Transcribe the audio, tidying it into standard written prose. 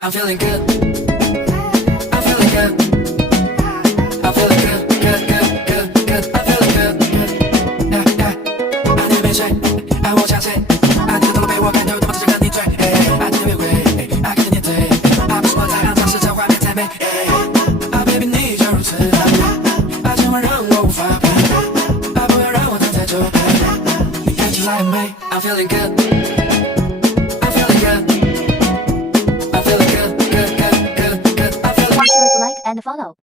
I'm feeling good. I'm feeling good. I'm feeling good, good, good, good, good. I'm feeling good. Yeah, yeah. 爱你没睡，爱我憔悴，爱你的头被我看透，多么只想跟你追。爱你的约会，爱跟你面对，爱不是我在暗藏，是这画面太美。啊，baby，你就如此，爱情会让我无法配，啊，不要让我等太久。你看起来很美。I'm feeling good. I'm feeling good. I'm feeling good, good, good, good, good. I'm feeling Be sure to like and follow.